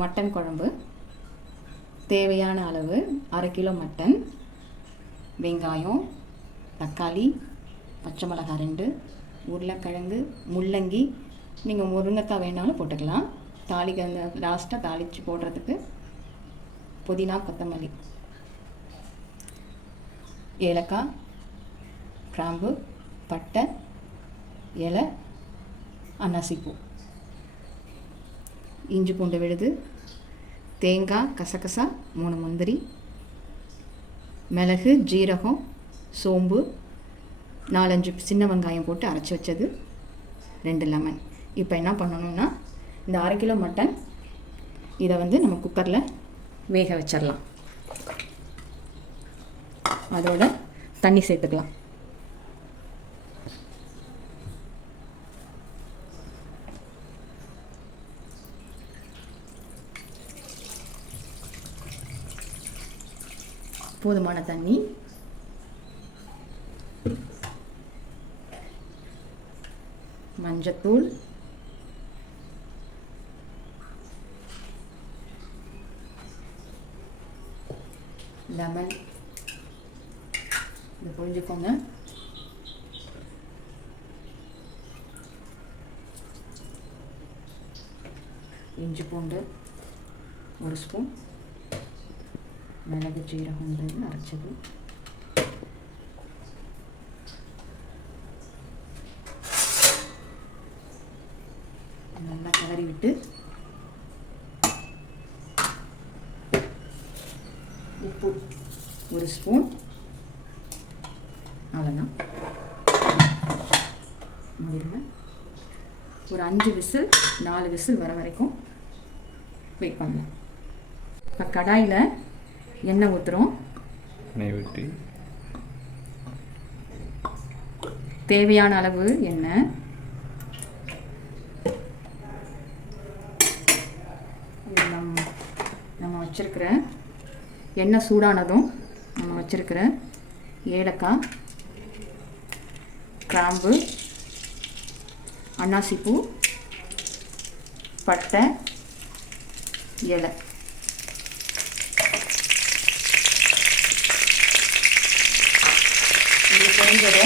Mutton குழம்பு. தேவையான அளவு 1/2 கிலோ மட்டன், வெங்காயம், தக்காளி, பச்சை மிளகாய் 2, உருளைக்கிழங்கு, முள்ளங்கி, நீங்கள் முருங்கைக்காய் வேணாலும் போட்டுக்கலாம். தாளிக்கு அந்த லாஸ்ட்டாக தாளித்து போடுறதுக்கு புதினா, கொத்தமல்லி, ஏலக்காய், கிராம்பு, பட்டை, இலை, அன்னாசிப்பூ, இஞ்சி பூண்டு விழுது, தேங்காய், கசகசா, 3 முந்திரி, மிளகு, ஜீரகம், சோம்பு, 4-5 சின்ன வெங்காயம் போட்டு அரைச்சி வச்சது, 2 லெமன். இப்போ என்ன பண்ணணும்னா, இந்த 1/2 கிலோ மட்டன் இதை வந்து நம்ம குக்கரில் வேக வச்சிடலாம். அதோட தண்ணி சேர்த்துக்கலாம். போதுமான தண்ணி. மஞ்சத்தூள், லெமன், இதை புரிஞ்சுக்கோங்க. இஞ்சி பூண்டு 1 ஸ்பூன், மிளகு, ஜீரகம் அரைச்சது, நல்லா கிளறி விட்டு உப்பு 1 ஸ்பூன், அவ்வளோதான். முடியல. ஒரு 5 விசில் 4 விசில் வர வரைக்கும் வெயிட் பண்ணலாம். இப்போ கடாயில் எண்ணெய் ஊற்றுறோம். எண்ணெய் ஊற்றி தேவையான அளவு எண்ணெய். நம்ம வச்சுருக்கிற எண்ணெய் சூடானதும் நம்ம வச்சுருக்கிற ஏலக்காய், கிராம்பு, அன்னாசிப்பூ, பட்டை, இலை, இது பொரிஞ்சதை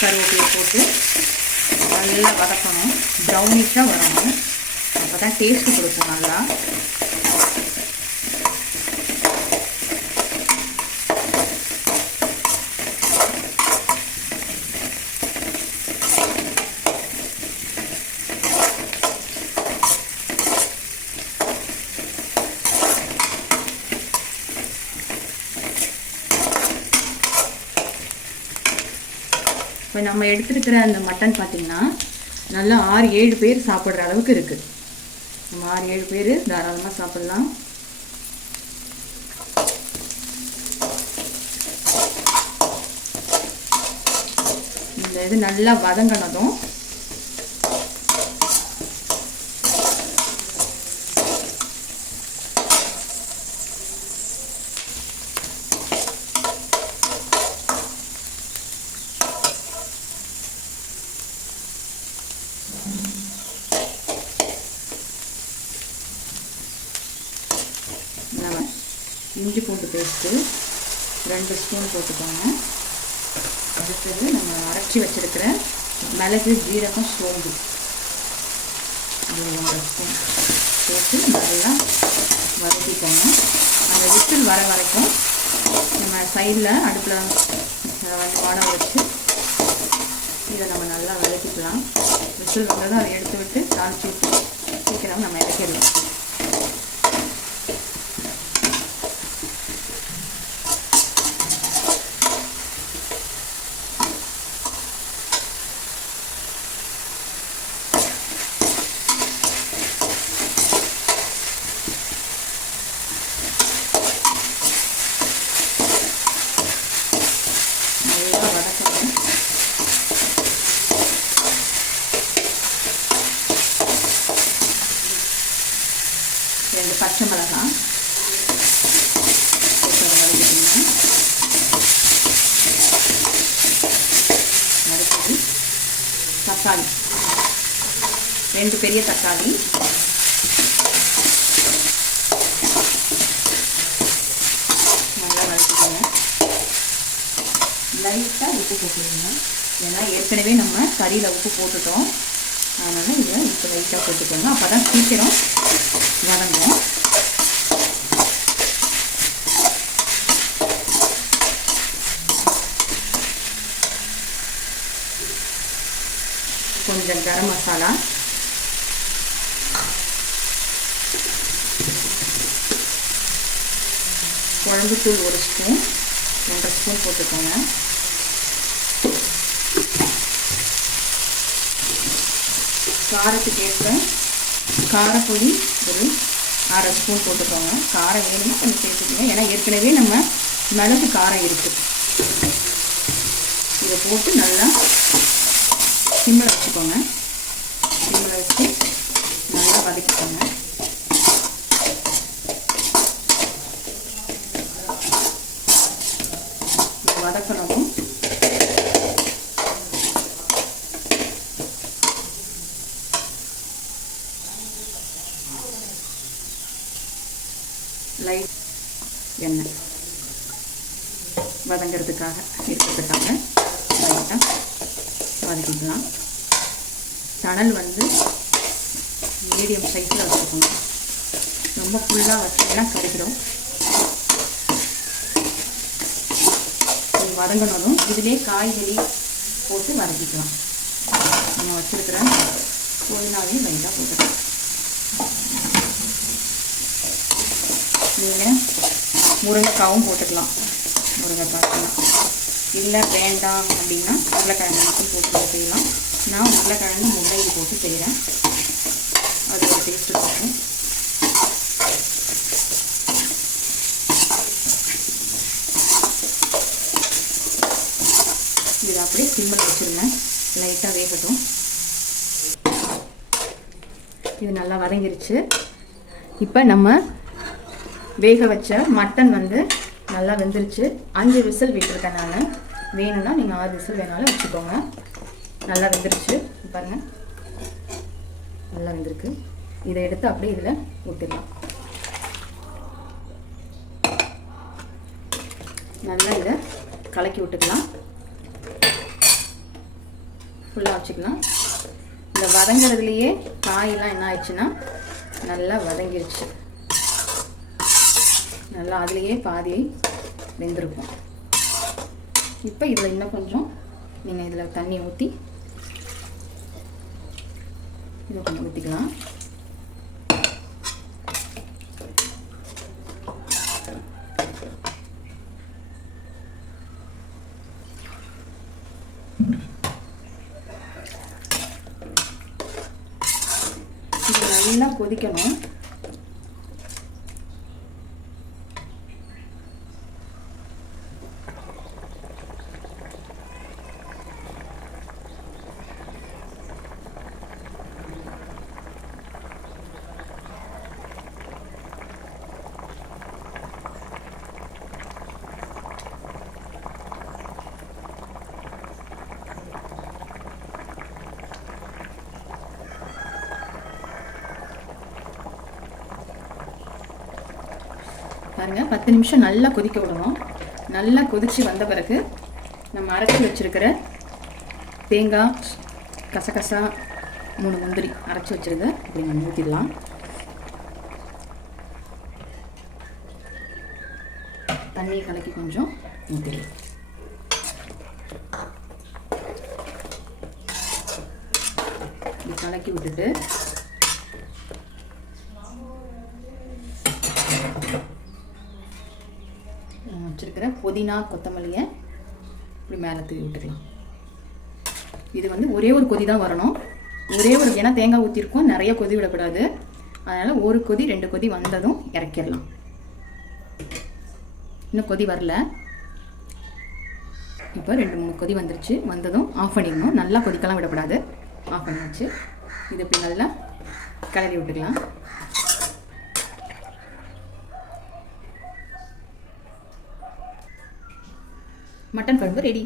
கருவேப்பிலை போட்டு நல்லா வதக்கணும். ப்ரௌனிஷாக வரணும். அப்போ தான் டேஸ்ட்டு கொடுக்கும் நல்லா. இப்போ நம்ம எடுத்துருக்கிற அந்த மட்டன் பார்த்திங்கன்னா நல்லா 6-7 பேர் சாப்பிட்ற அளவுக்கு இருக்குது. நம்ம 6-7 பேர் தாராளமாக சாப்பிட்லாம். இந்த இது நல்லா வதங்கினதும் இஞ்சி பூண்டு பேஸ்ட்டு 2 ஸ்பூன் போட்டுக்கோங்க. அடுத்தது நம்ம அரைச்சி வச்சுருக்கிற மிளகு, ஜீரகம், சோம்பு 1 ஸ்பூன் போட்டு நல்லா வதக்கிக்கோங்க. அந்த விசில் வர வரைக்கும் நம்ம சைடில் அடுப்பில் வானம் வச்சு இதை நம்ம நல்லா வதக்கிக்கலாம். விசில் வந்ததும் அதை எடுத்து விட்டு தாளித்து சீக்கிரம் நம்ம இறக்கிடலாம். 2 பெரிய தக்காளி, நல்லா வதக்கிக்கோங்க. லைட்டாக உப்பு போட்டுக்கோங்க. ஏன்னா ஏற்கனவே நம்ம கறியில் உப்பு போட்டுட்டோம், அதனால் இதை உப்பு லைட்டாக போட்டுக்கோங்க. அப்போ தான் சீக்கிரம் வதங்கும். கொஞ்சம் கரம் மசாலா, குழம்புத்தூள் 1 ஸ்பூன், 1.5 ஸ்பூன் போட்டுக்கோங்க. காரத்துக்கு ஏற்ப காரப்பொடி ஒரு 1/2 ஸ்பூன் போட்டுக்கோங்க. காரம் வேணும்னா கொஞ்சம் சேர்த்துக்கோங்க. ஏன்னா ஏற்கனவே நம்ம மிளகு காரம் இருக்குது. இதை போட்டு நல்லா சிம்மில் வச்சுக்கோங்க. சிம்மில் வச்சு நல்லா வதக்கிக்கோங்க. வதக்கணும். லைட் எண்ணெய் வதங்கிறதுக்காக இருக்கிறதுக்காக லைட்டாக வதக்கிக்கலாம். தணல் வந்து மீடியம் சைஸில் வச்சுக்கோங்க. ரொம்ப ஃபுல்லாக வச்சிங்கன்னா கரைக்கிறோம். வதங்கினதும் இதிலே காய்கறி போட்டு வதக்கிக்கலாம். நம்ம வச்சுருக்கிற புதினாவையும் லைட்டாக போட்டுக்கலாம். நீங்கள் முருங்கைக்காவும் போட்டுக்கலாம். முருங்கைக்காய்லாம் இல்லை வேண்டாம் அப்படின்னா உருளைக்கிழங்கு மட்டும் போட்டு செய்யலாம். நான் உருளைக்கிழங்கு முள்ளங்கி போட்டு செய்கிறேன். அது ஒரு டேஸ்ட் இருக்கும். இது அப்படியே சிம்மில் வச்சுருங்க. லைட்டாக வேகட்டும். இது நல்லா வதங்கிருச்சு. இப்போ நம்ம வேக வச்ச மட்டன் வந்து நல்லா வெந்துருச்சு. 5 விசில் விட்டுருக்கேன் நான். வேணும்னா நீங்கள் 6 விசில் வேணாலும் வச்சுக்கோங்க. நல்லா வெந்துருச்சு பாருங்கள். நல்லா வெந்திருக்கு. இதை எடுத்து அப்படியே இதில் ஊற்றிடலாம். நல்லா இதை கலக்கி விட்டுக்கலாம். ஃபுல்லாக வச்சுக்கலாம். இந்த வதங்கிறதுலையே காயெல்லாம் என்ன ஆயிடுச்சுன்னா நல்லா வதங்கிருச்சு. நல்லா அதுலேயே பாதியை வெந்திருக்கும். இப்போ இதில் இன்னும் கொஞ்சம் நீங்கள் இதில் தண்ணி ஊற்றி இதை கொஞ்சம் ஊற்றிக்கலாம். இது நல்லா கொதிக்கணும். பாருங்கள், 10 நிமிஷம் நல்லா கொதிக்க விடணும். நல்லா கொதித்து வந்த பிறகு நம்ம அரைச்சி வச்சுருக்கிற தேங்காய், கசகசா, 3 முந்திரி அரைச்சி வச்சுருக்க இப்படி நம்ம ஊற்றிடலாம். தண்ணியை கலக்கி கொஞ்சம் ஊற்றிடலாம். இப்படி கலக்கி விட்டுட்டு வச்சுருக்கிற புதினா, கொத்தமல்லியை இப்படி மேலே தூவி விட்டுக்கலாம். இது வந்து ஒரே ஒரு கொதி தான் வரணும். ஒரே ஒரு, ஏன்னா தேங்காய் ஊற்றிருக்கோம், நிறைய கொதி விடக்கூடாது. அதனால் 1 கொதி 2 கொதி வந்ததும் இறக்கிடலாம். இன்னும் கொதி வரல. இப்போ 2-3 கொதி வந்துருச்சு. வந்ததும் ஆஃப் பண்ணிடணும். நல்லா கொதிக்கலாம் விடக்கூடாது. ஆஃப் பண்ணியாச்சு. இது இப்படி நல்லா கிளறி விட்டுக்கலாம். மட்டன் குழம்பு ரெடி.